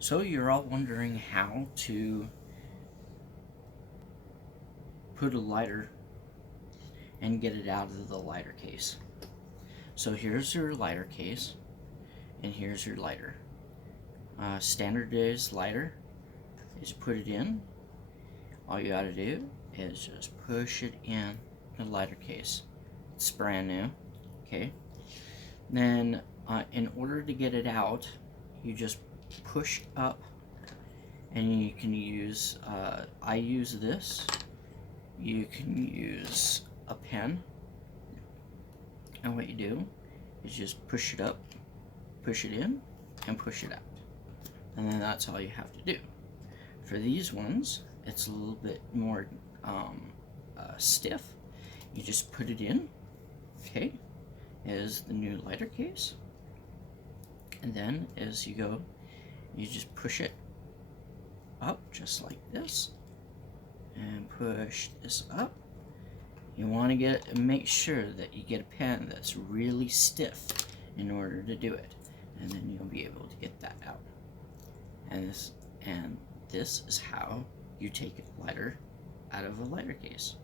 So you're all wondering how to put a lighter and get it out of the lighter case. So here's your lighter case, and here's your lighter. Standardized lighter is put it in. All you gotta do is just push it in the lighter case. It's brand new, okay? Then in order to get it out, you just push up, and you can use, I use this. You can use a pen, and what you do is just push it up, push it in, and push it out. And then that's all you have to do. For these ones, it's a little bit more stiff. You just put it in, okay, is the new lighter case. And then as you go, you just push it up just like this, and push this up. You want to make sure that you get a pen that's really stiff in order to do it, and then you'll be able to get that out. And this is how you take a lighter out of a lighter case.